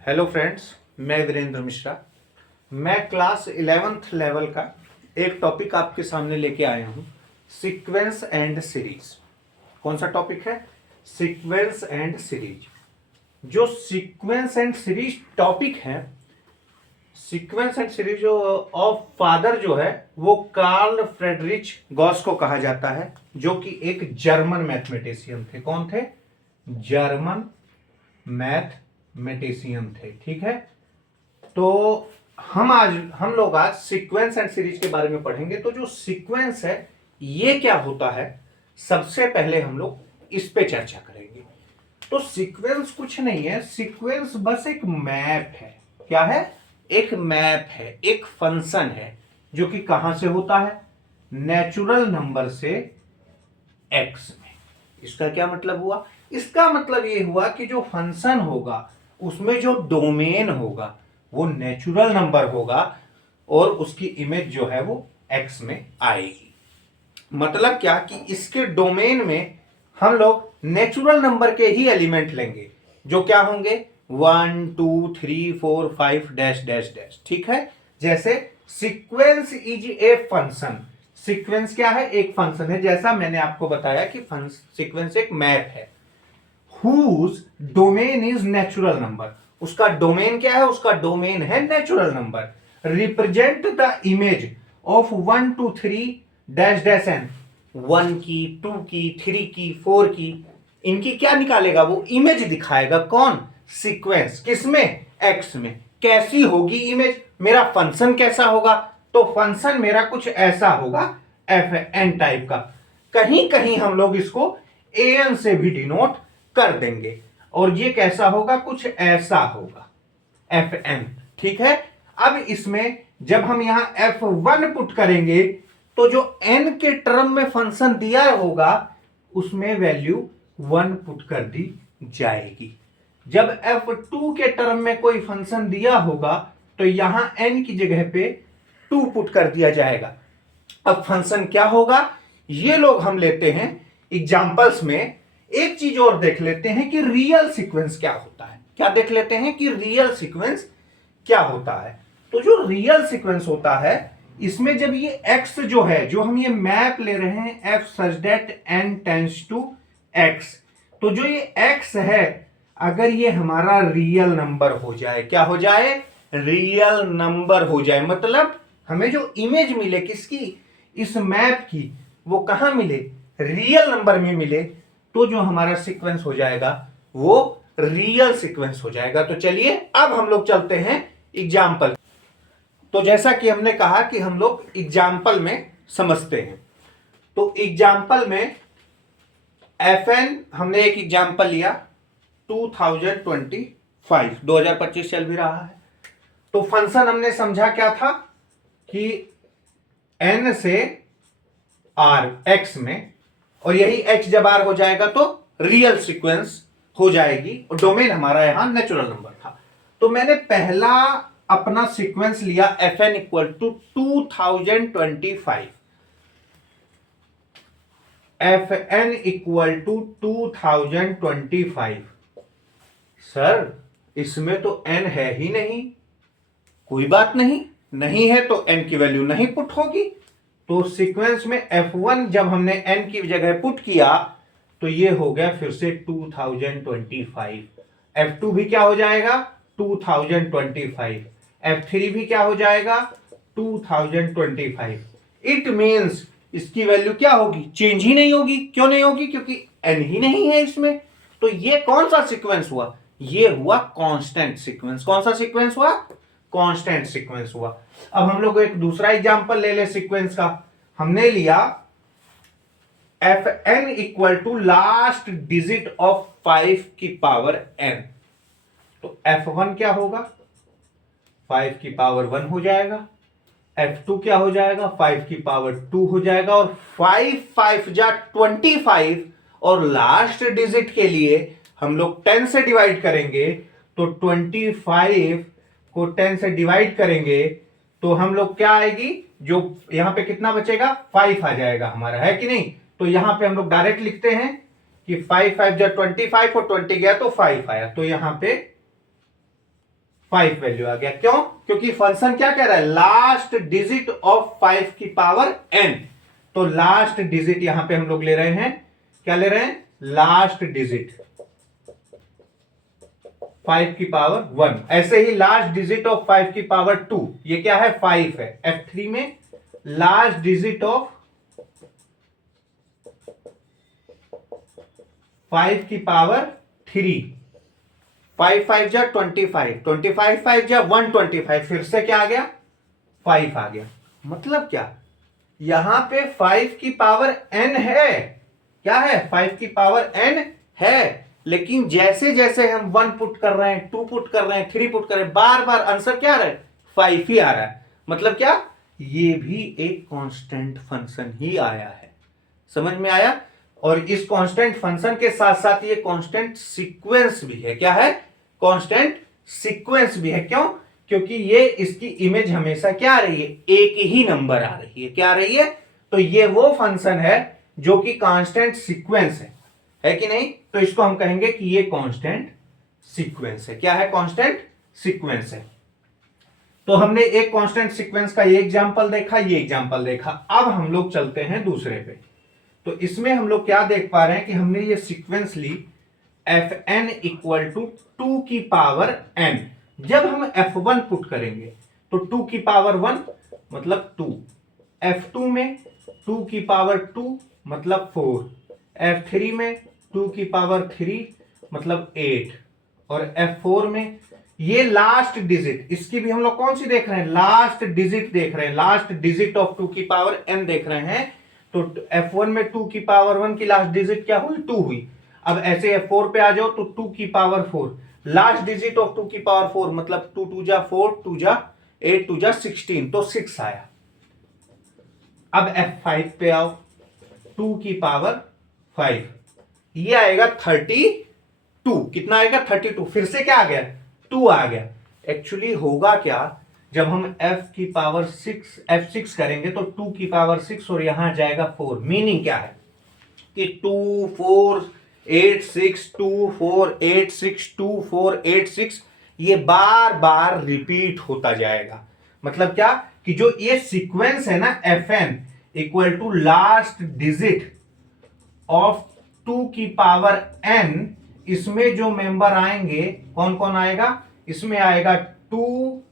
Hello friends, मैं वीरेंद्र मिश्रा। मैं class 11th level का एक टॉपिक आपके सामने लेके आया हूँ, सीक्वेंस एंड सीरीज। कौन सा टॉपिक है? Sequence and series. जो सीक्वेंस एंड सीरीज टॉपिक है, sequence and series of father जो है वो कार्ल फ्रेडरिच गॉस को कहा जाता है, जो कि एक जर्मन मैथमेटिशियन थे। कौन थे? जर्मन मैथमेटिशियन थे। ठीक है, तो हम लोग आज सीक्वेंस एंड सीरीज के बारे में पढ़ेंगे। तो जो सीक्वेंस है ये क्या होता है, सबसे पहले हम लोग इस पे चर्चा करेंगे। तो सीक्वेंस कुछ नहीं है, सीक्वेंस बस एक मैप है। क्या है? एक मैप है, एक फंक्शन है जो कि कहां से होता है? नेचुरल नंबर से एक्स में। इसका क्या मतलब हुआ? इसका मतलब ये हुआ कि जो फंक्शन होगा उसमें जो डोमेन होगा वो नेचुरल नंबर होगा और उसकी इमेज जो है वो एक्स में आएगी। मतलब क्या कि इसके डोमेन में हम लोग नेचुरल नंबर के ही एलिमेंट लेंगे, जो क्या होंगे? 1 2 3 4 5 डैश डैश डैश। ठीक है, जैसे sequence is a function. Sequence क्या है? एक फंक्शन है। जैसा मैंने आपको बताया कि सीक्वेंस एक मैप है। whose domain is natural number. उसका डोमेन क्या है? उसका डोमेन है natural number. Represent the image of 1 2 3 dash dash n. 1 की, 2 की, 3 की, 4 की, इनकी क्या निकालेगा? वो इमेज दिखाएगा। कौन? सीक्वेंस। किसमें? एक्स में। कैसी होगी इमेज? मेरा फंक्शन कैसा होगा? तो फंक्शन मेरा कुछ ऐसा होगा, एफ एन टाइप का। कहीं कहीं हम लोग इसको एन से भी डिनोट कर देंगे, और ये कैसा होगा? कुछ ऐसा होगा, एफ एन। ठीक है, अब इसमें जब हम यहां F1 पुट करेंगे तो जो n के टर्म में फंक्शन दिया होगा उसमें वैल्यू 1 पुट कर दी जाएगी। जब F2 के टर्म में कोई फंक्शन दिया होगा तो यहां n की जगह पे 2 पुट कर दिया जाएगा। अब फंक्शन क्या होगा ये लोग हम लेते हैं एग्जांपल्स में। एक चीज और देख लेते हैं कि रियल सीक्वेंस क्या होता है। क्या देख लेते हैं कि रियल सीक्वेंस क्या होता है? तो जो रियल सीक्वेंस होता है इसमें जब ये x जो है, जो हम ये मैप ले रहे हैं f such that n tends to x, तो जो ये x है अगर ये हमारा रियल नंबर हो जाए, क्या हो जाए? रियल नंबर हो जाए, मतलब हमें जो इमेज मिले किसकी? इस मैप की, वो कहां मिले? रियल नंबर में मिले, तो जो हमारा सीक्वेंस हो जाएगा वो रियल सीक्वेंस हो जाएगा। तो चलिए अब हम लोग चलते हैं एग्जाम्पल। तो जैसा कि हमने कहा कि हम लोग एग्जाम्पल में समझते हैं, तो एग्जाम्पल में fn हमने एक एग्जाम्पल लिया 2025 चल भी रहा है। तो फंक्शन हमने समझा क्या था कि n से r x में, और यही x जब r हो जाएगा तो रियल सीक्वेंस हो जाएगी, और डोमेन हमारा यहां नेचुरल नंबर था। तो मैंने पहला अपना सीक्वेंस लिया fn equal to 2025। fn equal to 2025। Sir इसमें तो n है ही नहीं। कोई बात नहीं, नहीं है तो n की वैल्यू नहीं पुट होगी। तो सीक्वेंस में f1 जब हमने n की जगह पुट किया तो ये हो गया फिर से 2025। f2 भी क्या हो जाएगा? 2025। f3 भी क्या हो जाएगा? 2025। इट मींस इसकी वैल्यू क्या होगी? चेंज ही नहीं होगी। क्यों नहीं होगी? क्योंकि n ही नहीं है इसमें। तो ये कौन सा सीक्वेंस हुआ? ये हुआ कांस्टेंट सीक्वेंस। कौन सा सीक्वेंस हुआ? कांस्टेंट सीक्वेंस हुआ। अब हम लोग एक दूसरा एग्जांपल ले ले सीक्वेंस का। हमने लिया fn equal to last digit of 5 की पावर n। तो f1 क्या होगा? 5 की पावर 1 हो जाएगा। f2 क्या हो जाएगा? 5 की पावर 2 हो जाएगा। और 5 5 जा 25, और लास्ट डिजिट के लिए हम लोग 10 से डिवाइड करेंगे। तो 25 को 10 से डिवाइड करेंगे तो हम लोग क्या आएगी? जो यहां पे कितना बचेगा? 5 आ जाएगा हमारा, है कि नहीं? तो यहां पे हम लोग डायरेक्ट लिखते हैं कि 5 5 जा 25, और 20 गया तो 5 आया। तो यहां पे 5 वैल्यू आ गया। क्यों? क्योंकि फंक्शन क्या कह रहा है, लास्ट डिजिट ऑफ 5 की पावर n। तो लास्ट डिजिट यहां पे हम लोग ले रहे हैं, क्या ले रहे हैं, लास्ट डिजिट 5 की पावर 1। ऐसे ही लास्ट डिजिट ऑफ 5 की पावर 2, ये क्या है, 5 है। F3 में लास्ट डिजिट ऑफ 5 की पावर 3, 5 5 जा 25, 25 5 जा 125, फिर से क्या आ गया, 5 आ गया। मतलब क्या, यहां पे 5 की पावर n है, क्या है, 5 की पावर n है, लेकिन जैसे जैसे हम 1 पुट कर रहे हैं, 2 पुट कर रहे हैं, 3 पुट कर रहे हैं, बार बार आंसर क्या आ रहा है, 5 ही आ रहा है। मतलब क्या, ये भी एक कांस्टेंट फंक्शन ही आया है। समझ में आया? और इस कांस्टेंट फंक्शन के साथ साथ ये कांस्टेंट सीक्वेंस भी है। क्या है, कांस्टेंट सीक्वेंस भी है। क्यों? क्योंकि ये इसकी इमेज हमेशा क्या आ रही है, एक ही नंबर आ रही है। क्या आ रही है? तो ये वो फंक्शन है जो कि कांस्टेंट सीक्वेंस है कि नहीं? तो इसको हम कहेंगे कि ये कांस्टेंट सीक्वेंस है। क्या है, कांस्टेंट सीक्वेंस है। तो हमने एक कांस्टेंट सीक्वेंस का ये एग्जांपल देखा, ये एग्जांपल देखा। अब हम लोग चलते हैं दूसरे पे। तो इसमें हम लोग क्या देख पा रहे हैं कि हमने ये सीक्वेंस ली fn इक्वल टू 2 की पावर n। जब हम f1 पुट करेंगे तो 2 की पावर 1 मतलब 2, f2 में 2 की पावर 2 मतलब 4, f3 में 2 की पावर 3 मतलब 8, और f4 में ये लास्ट डिजिट, इसकी भी हम लोग कौन सी देख रहे हैं, लास्ट डिजिट देख रहे हैं, लास्ट डिजिट ऑफ 2 की पावर n देख रहे हैं। तो f1 में 2 की पावर 1 की लास्ट डिजिट क्या हुई, 2 हुई। अब ऐसे f4 पे आ जाओ तो 2 की पावर 4, लास्ट डिजिट ऑफ 2 की पावर 4 मतलब 2 2 जा 4, 2 जा 8, 2 जा 16, तो 6 आया। अब f5 पे आओ, 2 की पावर 5, ये आएगा 32। कितना आएगा, 32। फिर से क्या आ गया, 2 आ गया। एक्चुअली होगा क्या, जब हम f की पावर 6 f6 करेंगे तो 2 की पावर 6 और यहां जाएगा 4। मीनिंग क्या है कि 2 4 8 6 2 4 8 6 2 4 8 6, ये बार बार रिपीट होता जाएगा। मतलब क्या कि जो ये सीक्वेंस है ना, fn equal to last digit of 2 की पावर n, इसमें जो मेंबर आएंगे कौन कौन आएगा, इसमें आएगा 2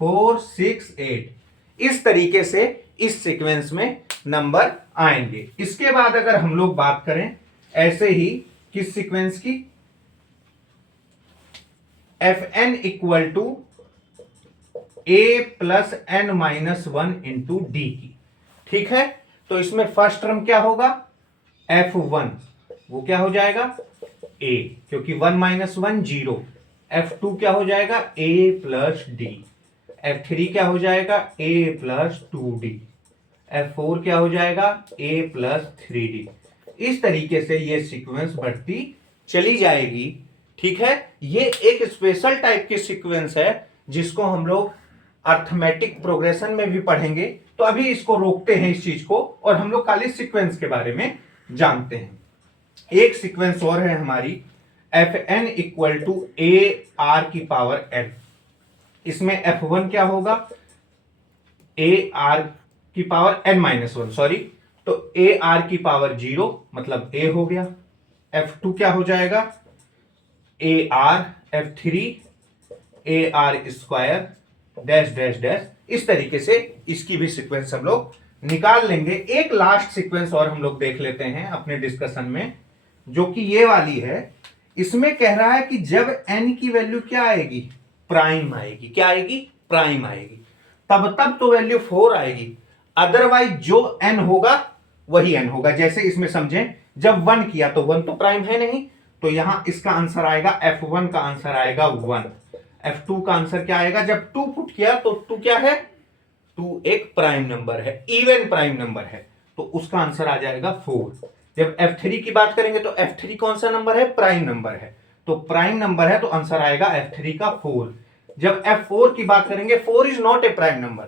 4 6 8। इस तरीके से इस सीक्वेंस में नंबर आएंगे। इसके बाद अगर हम लोग बात करें ऐसे ही किस सीक्वेंस की, fn equal to a plus n minus 1 into d की। ठीक है, तो इसमें फर्स्ट टर्म क्या होगा, f1, वो क्या हो जाएगा a, क्योंकि 1 माइनस 1 0। f2 क्या हो जाएगा, a प्लस डी। f3 क्या हो जाएगा, a प्लस 2d। f4 क्या हो जाएगा, a प्लस 3d। इस तरीके से ये सीक्वेंस बढ़ती चली जाएगी। ठीक है, ये एक स्पेशल टाइप की सीक्वेंस है जिसको हम लोग अर्थमेटिक प्रोग्रेशन में भी पढ़ेंगे। तो अभी इसको रोकते हैं इस चीज को, और हम लोग खाली सीक्वेंस के बारे में जानते हैं। एक सीक्वेंस और है हमारी, fn equal to a r की पावर n। इसमें f1 क्या होगा, a r की पावर n माइनस 1, सॉरी, तो a r की पावर 0 मतलब a हो गया। f2 क्या हो जाएगा, a r, f3 a r square dash dash dash. इस तरीके से इसकी भी सीक्वेंस हम लोग निकाल लेंगे। एक लास्ट सीक्वेंस और हम लोग देख लेते हैं अपने डिस्कशन में, जो कि ये वाली है। इसमें कह रहा है कि जब n की वैल्यू क्या आएगी, प्राइम आएगी। क्या आएगी, प्राइम आएगी। तब तो वैल्यू 4 आएगी, अदरवाइज जो n होगा वही n होगा। जैसे इसमें समझें, जब 1 किया तो 1 तो प्राइम है नहीं, तो यहां इसका आंसर आएगा, f1 का आंसर आएगा 1। f2 का आंसर क्या आएगा, जब 2 पुट किया तो 2 क्या है, 2 एक प्राइम नंबर है, इवन प्राइम नंबर है, तो उसका आंसर आ जाएगा 4। जब f3 की बात करेंगे तो f3 कौन सा नंबर है, प्राइम नंबर है, तो प्राइम नंबर है तो आंसर आएगा f3 का 4। जब f4 की बात करेंगे, 4 is not a prime number,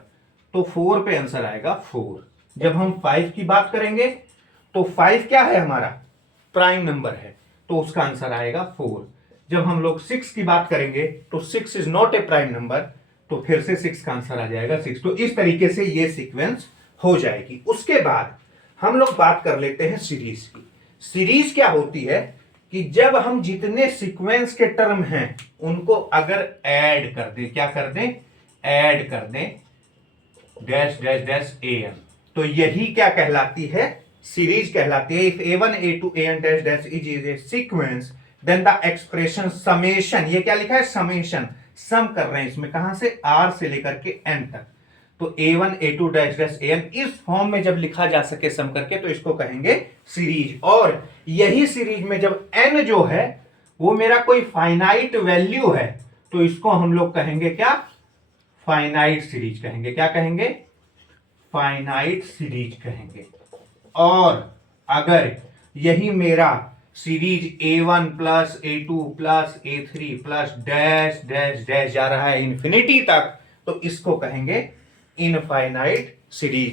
तो 4 पे आंसर आएगा 4। जब हम 5 की बात करेंगे तो 5 क्या है हमारा, प्राइम नंबर है, तो उसका आंसर आएगा 4। जब हम लोग 6 की बात करेंगे तो 6 is not a prime number, तो फिर से 6 का आंसर आ जाएगा 6। तो इस तरीके से ये सीक्वेंस हो जाएगी। उसके बाद हम लोग बात कर लेते हैं सीरीज की। सीरीज क्या होती है कि जब हम जितने सीक्वेंस के टर्म हैं उनको अगर ऐड कर दें, क्या कर दें, ऐड कर दें डैश डैश डैश an, तो यही क्या कहलाती है, सीरीज कहलाती है। If a1 a2 an dash dash is a sequence then the expression summation, ये क्या लिखा है, समेशन, सम कर रहे हैं इसमें, कहां से, r से लेकर के n तक। तो a1 a2 dash dash an इस फॉर्म में जब लिखा जा सके सम करके तो इसको कहेंगे सीरीज। और यही सीरीज में जब n जो है वो मेरा कोई फाइनाइट वैल्यू है तो इसको हम लोग कहेंगे क्या, फाइनाइट सीरीज कहेंगे। क्या कहेंगे, फाइनाइट सीरीज कहेंगे। और अगर यही मेरा series a1 plus a2 plus a3 plus dash dash dash जा रहा है इंफिनिटी तक, तो इसको कहेंगे इनफाइनाइट सीरीज।